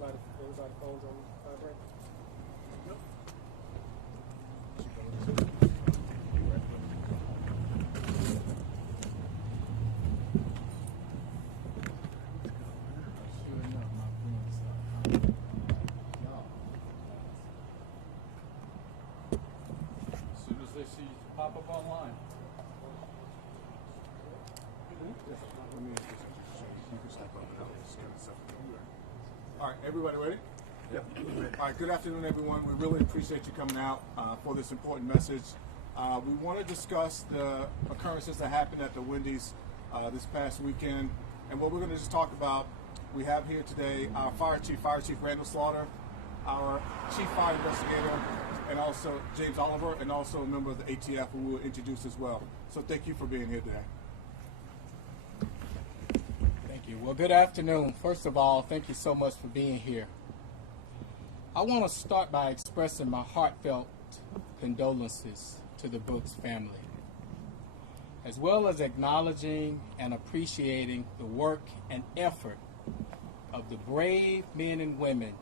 Everybody phones on vibrate. As soon as they see you pop up online. All right, everybody ready? Yep. All right, good afternoon, everyone. We really appreciate you coming out for this important message. We want to discuss the occurrences that happened at the Wendy's this past weekend. And what we're going to just talk about, we have here today our Fire Chief Randall Slaughter, our Chief Fire Investigator, and also James Oliver, and also a member of the ATF who we'll introduce as well. So thank you for being here today. Well, good afternoon. First of all, thank you so much for being here. I want to start by expressing my heartfelt condolences to the Brooks family, as well as acknowledging and appreciating the work and effort of the brave men and women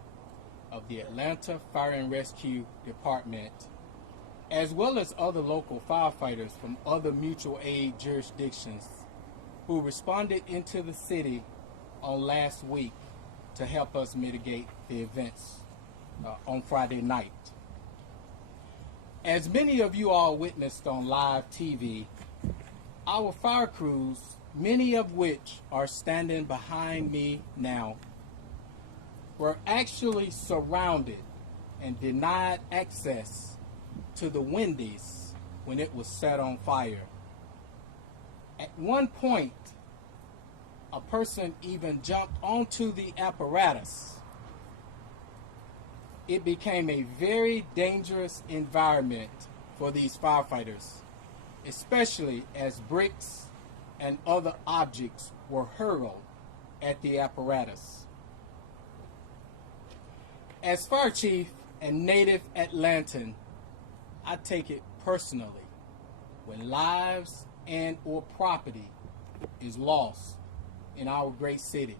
of the Atlanta Fire and Rescue Department, as well as other local firefighters from other mutual aid jurisdictions who responded into the city on last week to help us mitigate the events on Friday night. As many of you all witnessed on live TV, our fire crews, many of which are standing behind me now, were actually surrounded and denied access to the Wendy's when it was set on fire. At one point, a person even jumped onto the apparatus. It became a very dangerous environment for these firefighters, especially as bricks and other objects were hurled at the apparatus. As fire chief and native Atlantan, I take it personally when lives and or property is lost in our great city,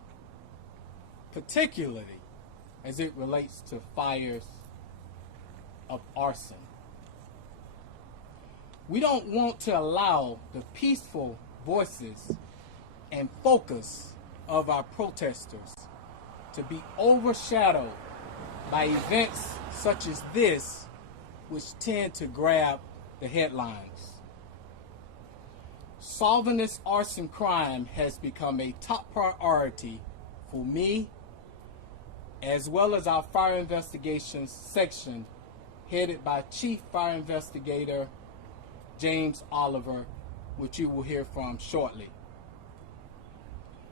particularly as it relates to fires of arson. We don't want to allow the peaceful voices and focus of our protesters to be overshadowed by events such as this, which tend to grab the headlines. Solving this arson crime has become a top priority for me, as well as our fire investigations section headed by Chief Fire Investigator James Oliver, which you will hear from shortly.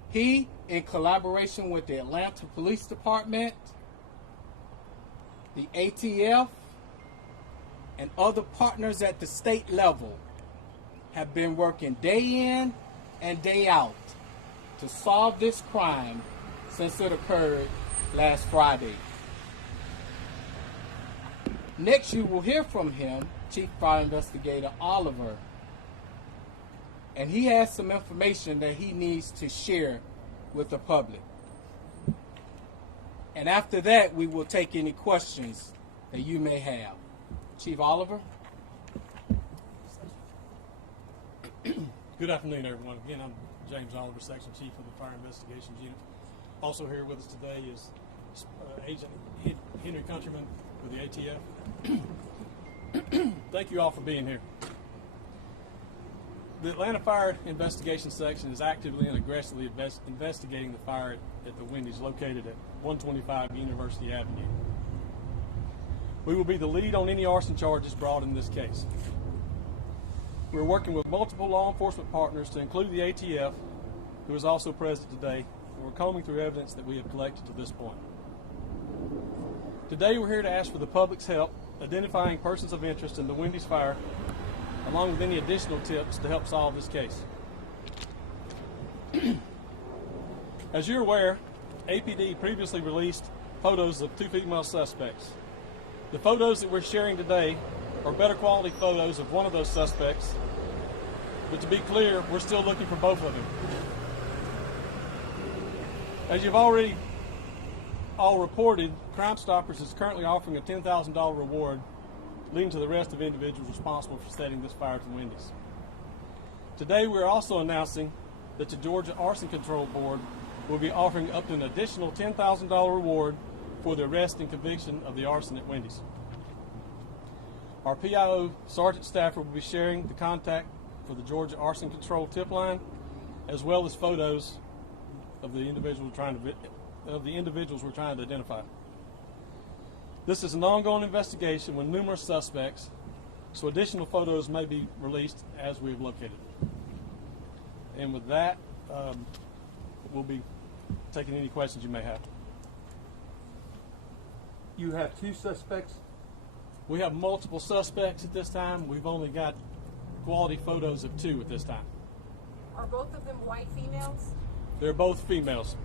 He, in collaboration with the Atlanta Police Department, the ATF, and other partners at the state level, have been working day in and day out to solve this crime since it occurred last Friday. Next, you will hear from him, Chief Fire Investigator Oliver, and he has some information that he needs to share with the public. And after that, we will take any questions that you may have. Chief Oliver? Good afternoon, everyone. Again, I'm James Oliver, Section Chief of the Fire Investigations Unit. Also here with us today is Agent Henry Countryman with the ATF. Thank you all for being here. The Atlanta Fire Investigations Section is actively and aggressively investigating the fire at the Wendy's located at 125 University Avenue. We will be the lead on any arson charges brought in this case. We're working with multiple law enforcement partners to include the ATF, who is also present today, and we're combing through evidence that we have collected to this point. Today we're here to ask for the public's help identifying persons of interest in the Wendy's fire, along with any additional tips to help solve this case. As you're aware, APD previously released photos of 2 female suspects. The photos that we're sharing today are better quality photos of one of those suspects, but to be clear, we're still looking for both of them. As you've already all reported, Crime Stoppers is currently offering a $10,000 reward, leading to the arrest of individuals responsible for setting this fire to Wendy's. Today, we're also announcing that the Georgia Arson Control Board will be offering up to an additional $10,000 reward for the arrest and conviction of the arson at Wendy's. Our PIO Sergeant Stafford will be sharing the contact for the Georgia Arson Control tip line, as well as photos of the individuals we're trying to identify. This is an ongoing investigation with numerous suspects, so additional photos may be released as we have located them. And with that, we'll be taking any questions you may have. You have 2 suspects? We have multiple suspects at this time. We've only got quality photos of 2 at this time. Are both of them white females? They're both females.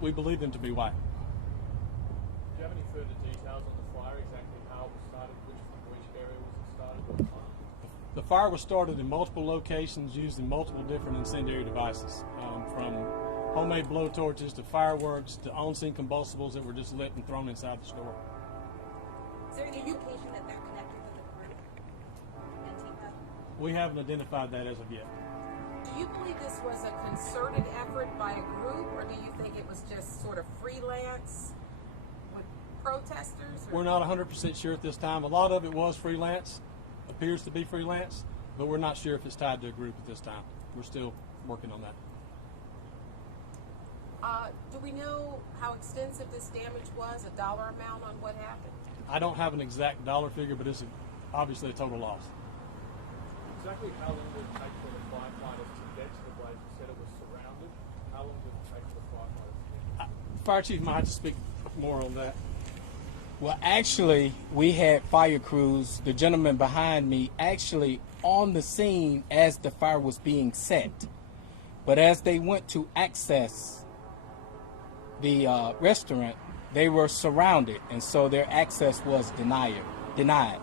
We believe them to be white. Do you have any further details on the fire, exactly how it was started, which area was it started, what time? The fire was started in multiple locations using multiple different incendiary devices, from homemade blowtorches to fireworks to on-scene combustibles that were just lit and thrown inside the store. Is there any indication that they're connected to the group, Antifa? We haven't identified that as of yet. Do you believe this was a concerted effort by a group, or do you think it was just sort of freelance with protesters? Or? We're not 100% sure at this time. A lot of it was freelance, appears to be freelance, but we're not sure if it's tied to a group at this time. We're still working on that. Do we know how extensive this damage was, a dollar amount on what happened? I don't have an exact dollar figure, but it's obviously a total loss. Exactly how long did it take for the firefighters to get to the blaze? You said it was surrounded. How long did it take for the firefighters to get to Fire Chief might have to speak more on that. Well, actually, we had fire crews, the gentleman behind me, actually on the scene as the fire was being set. But as they went to access the restaurant, they were surrounded, and so their access was denied.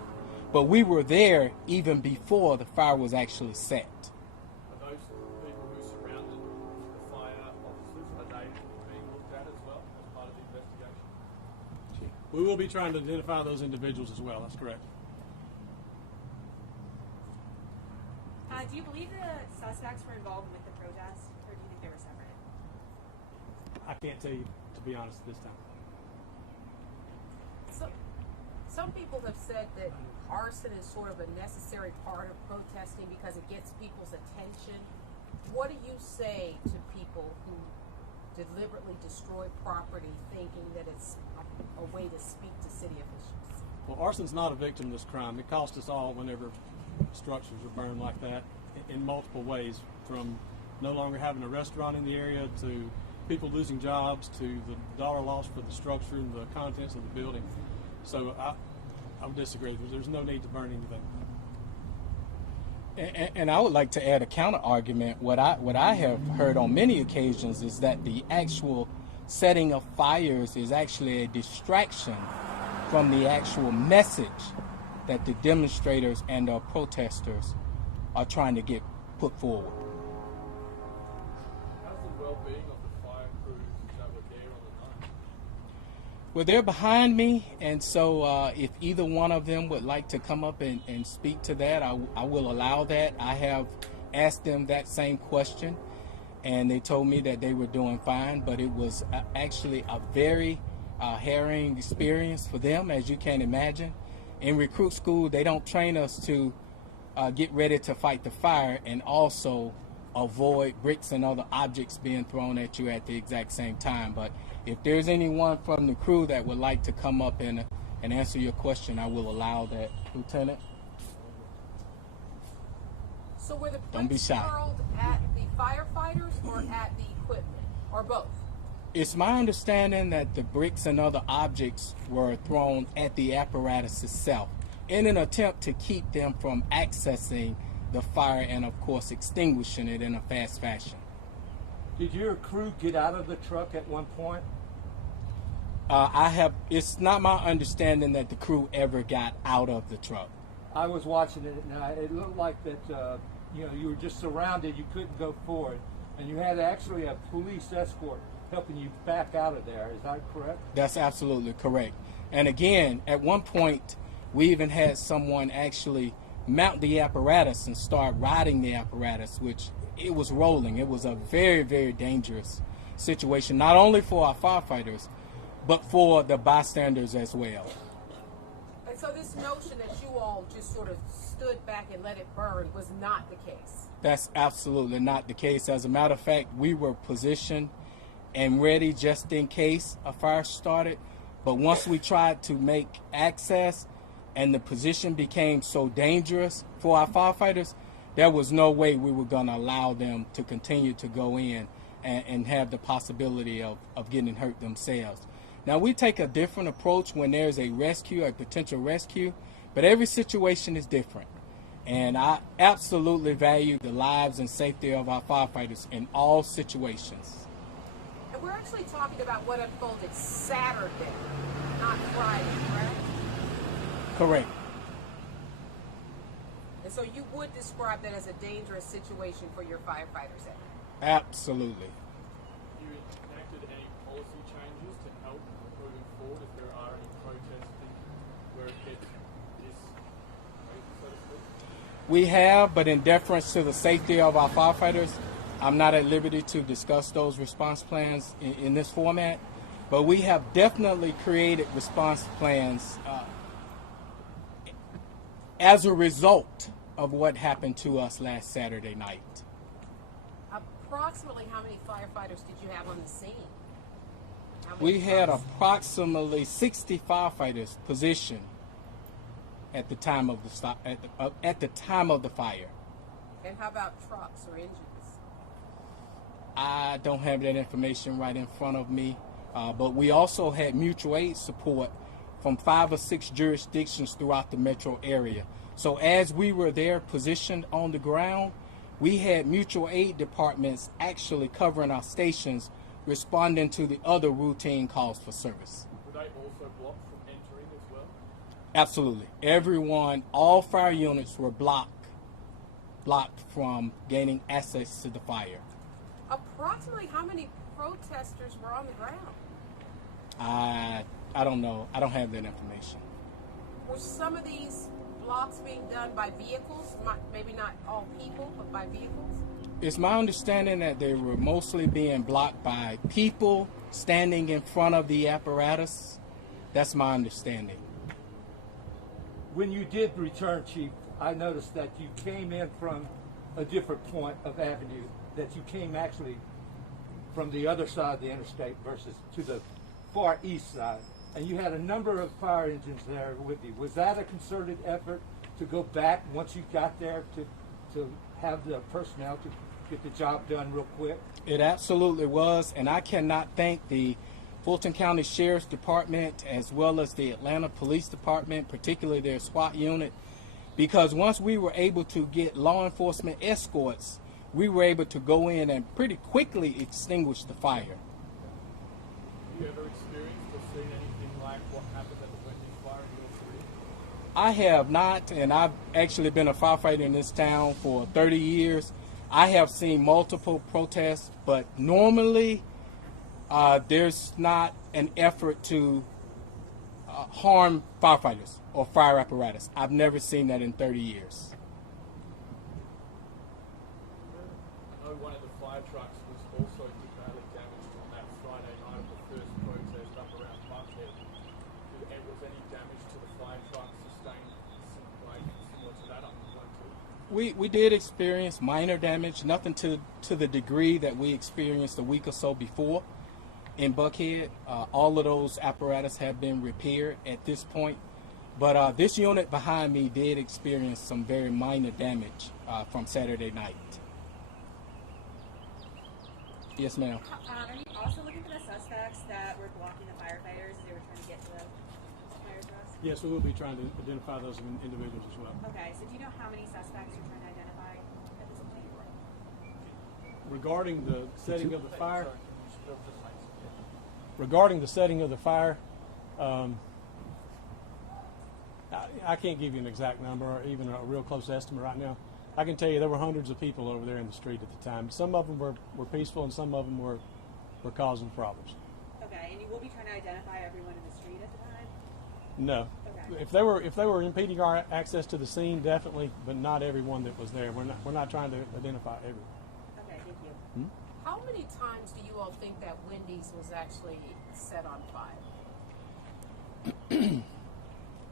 But we were there even before the fire was actually set. Are those people who surrounded the fire officers, are they being looked at as well as part of the investigation? We will be trying to identify those individuals as well. That's correct. Do you believe the suspects were involved with the protest, or do you think they were separate? I can't tell you, to be honest, this time. Some people have said that arson is sort of a necessary part of protesting because it gets people's attention. What do you say to people who deliberately destroy property thinking that it's a way to speak to city officials? Well, arson's not a victim of this crime. It costs us all whenever structures are burned like that in multiple ways, from no longer having a restaurant in the area to people losing jobs to the dollar loss for the structure and the contents of the building. So I would disagree. There's no need to burn anything. And I would like to add a counter argument. What I have heard on many occasions is that the actual setting of fires is actually a distraction from the actual message that the demonstrators and the protesters are trying to get put forward. How's the well-being of the fire crews that were there on the night? Well, they're behind me, and so if either one of them would like to come up and speak to that, I will allow that. I have asked them that same question, and they told me that they were doing fine, but it was actually a very harrowing experience for them, as you can imagine. In recruit school, they don't train us to get ready to fight the fire and also avoid bricks and other objects being thrown at you at the exact same time. But if there's anyone from the crew that would like to come up and answer your question, I will allow that. Lieutenant? So were the Don't be bricks shy. hurled at the firefighters or at the equipment, or both? It's my understanding that the bricks and other objects were thrown at the apparatus itself in an attempt to keep them from accessing the fire and, of course, extinguishing it in a fast fashion. Did your crew get out of the truck at one point? It's not my understanding that the crew ever got out of the truck. I was watching it, and it looked like that you were just surrounded. You couldn't go forward, and you had actually a police escort helping you back out of there. Is that correct? That's absolutely correct. And again, at one point, we even had someone actually mount the apparatus and start riding the apparatus, which it was rolling. It was a very, very dangerous situation, not only for our firefighters, but for the bystanders as well. And so this notion that you all just sort of stood back and let it burn was not the case. That's absolutely not the case. As a matter of fact, we were positioned and ready just in case a fire started. But once we tried to make access and the position became so dangerous for our firefighters, there was no way we were going to allow them to continue to go in and have the possibility of getting hurt themselves. Now, we take a different approach when there's a rescue, a potential rescue, but every situation is different. And I absolutely value the lives and safety of our firefighters in all situations. And we're actually talking about what unfolded Saturday, not Friday, correct? Correct. And so you would describe that as a dangerous situation for your firefighters then? Absolutely. You enacted any policy changes to help moving forward if there are any protesting where it gets this crazy, so to speak? We have, but in deference to the safety of our firefighters, I'm not at liberty to discuss those response plans in this format. But we have definitely created response plans as a result of what happened to us last Saturday night. Approximately how many firefighters did you have on the scene? How many We had trucks? approximately 60 firefighters positioned at the time of at the time of the fire. And how about trucks or engines? I don't have that information right in front of me, but we also had mutual aid support from 5 or 6 jurisdictions throughout the metro area. So as we were there positioned on the ground, we had mutual aid departments actually covering our stations, responding to the other routine calls for service. Were they also blocked from entering as well? Absolutely. Everyone, all fire units were blocked from gaining access to the fire. Approximately how many protesters were on the ground? I don't know. I don't have that information. Were some of these blocks being done by vehicles? Maybe not all people, but by vehicles? It's my understanding that they were mostly being blocked by people standing in front of the apparatus. That's my understanding. When you did return, Chief, I noticed that you came in from a different point of avenue, that you came actually from the other side of the interstate versus to the far east side. And you had a number of fire engines there with you. Was that a concerted effort to go back once you got there to have the personnel to get the job done real quick? It absolutely was, and I cannot thank the Fulton County Sheriff's Department as well as the Atlanta Police Department, particularly their SWAT unit, because once we were able to get law enforcement escorts, we were able to go in and pretty quickly extinguish the fire. Have you ever experienced or seen anything like what happened at the Wendy fire in your career? I have not, and I've actually been a firefighter in this town for 30 years. I have seen multiple protests, but normally there's not an effort to harm firefighters or fire apparatus. I've never seen that in 30 years. I know one of the fire trucks was also badly damaged on that Friday night of the first protest up around Buckhead. Was any damage to the fire truck sustained similar to that up in one too? We did experience minor damage, nothing to the degree that we experienced a week or so before in Buckhead. All of those apparatus have been repaired at this point. But this unit behind me did experience some very minor damage from Saturday night. Yes, ma'am. Are you also looking for the suspects that were blocking the firefighters as they were trying to get to the fire trucks? Yes, we will be trying to identify those individuals as well. Okay, so do you know how many suspects you're trying to identify at this point? Regarding the setting of the fire, I can't give you an exact number or even a real close estimate right now. I can tell you there were hundreds of people over there in the street at the time. Some of them were peaceful and some of them were were causing problems. Okay, and you will be trying to identify everyone in the street at the time? No. Okay. If they were impeding our access to the scene, definitely, but not everyone that was there. We're not trying to identify everyone. Okay, thank you. How many times do you all think that Wendy's was actually set on fire?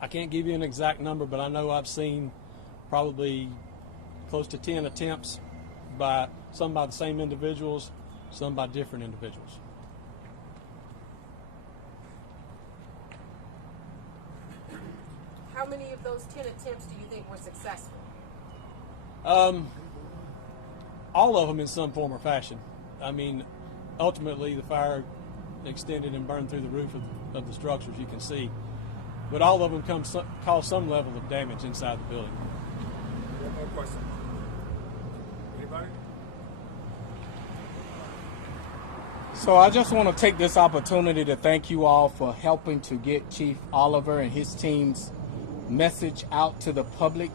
I can't give you an exact number, but I know I've seen probably close to 10 attempts by some by the same individuals, some by different individuals. How many of those 10 attempts do you think were successful? All of them in some form or fashion. I mean, ultimately the fire extended and burned through the roof of the structures, you can see. But all of them cause some level of damage inside the building. One more question. Anybody? So I just want to take this opportunity to thank you all for helping to get Chief Oliver and his team's message out to the public.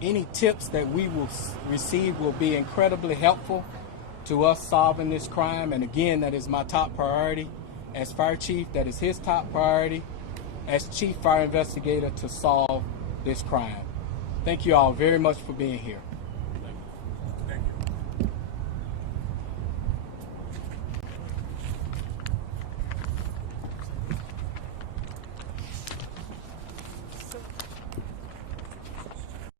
Any tips that we will receive will be incredibly helpful to us solving this crime. And again, that is my top priority. As fire chief, that is his top priority as chief fire investigator to solve this crime. Thank you all very much for being here.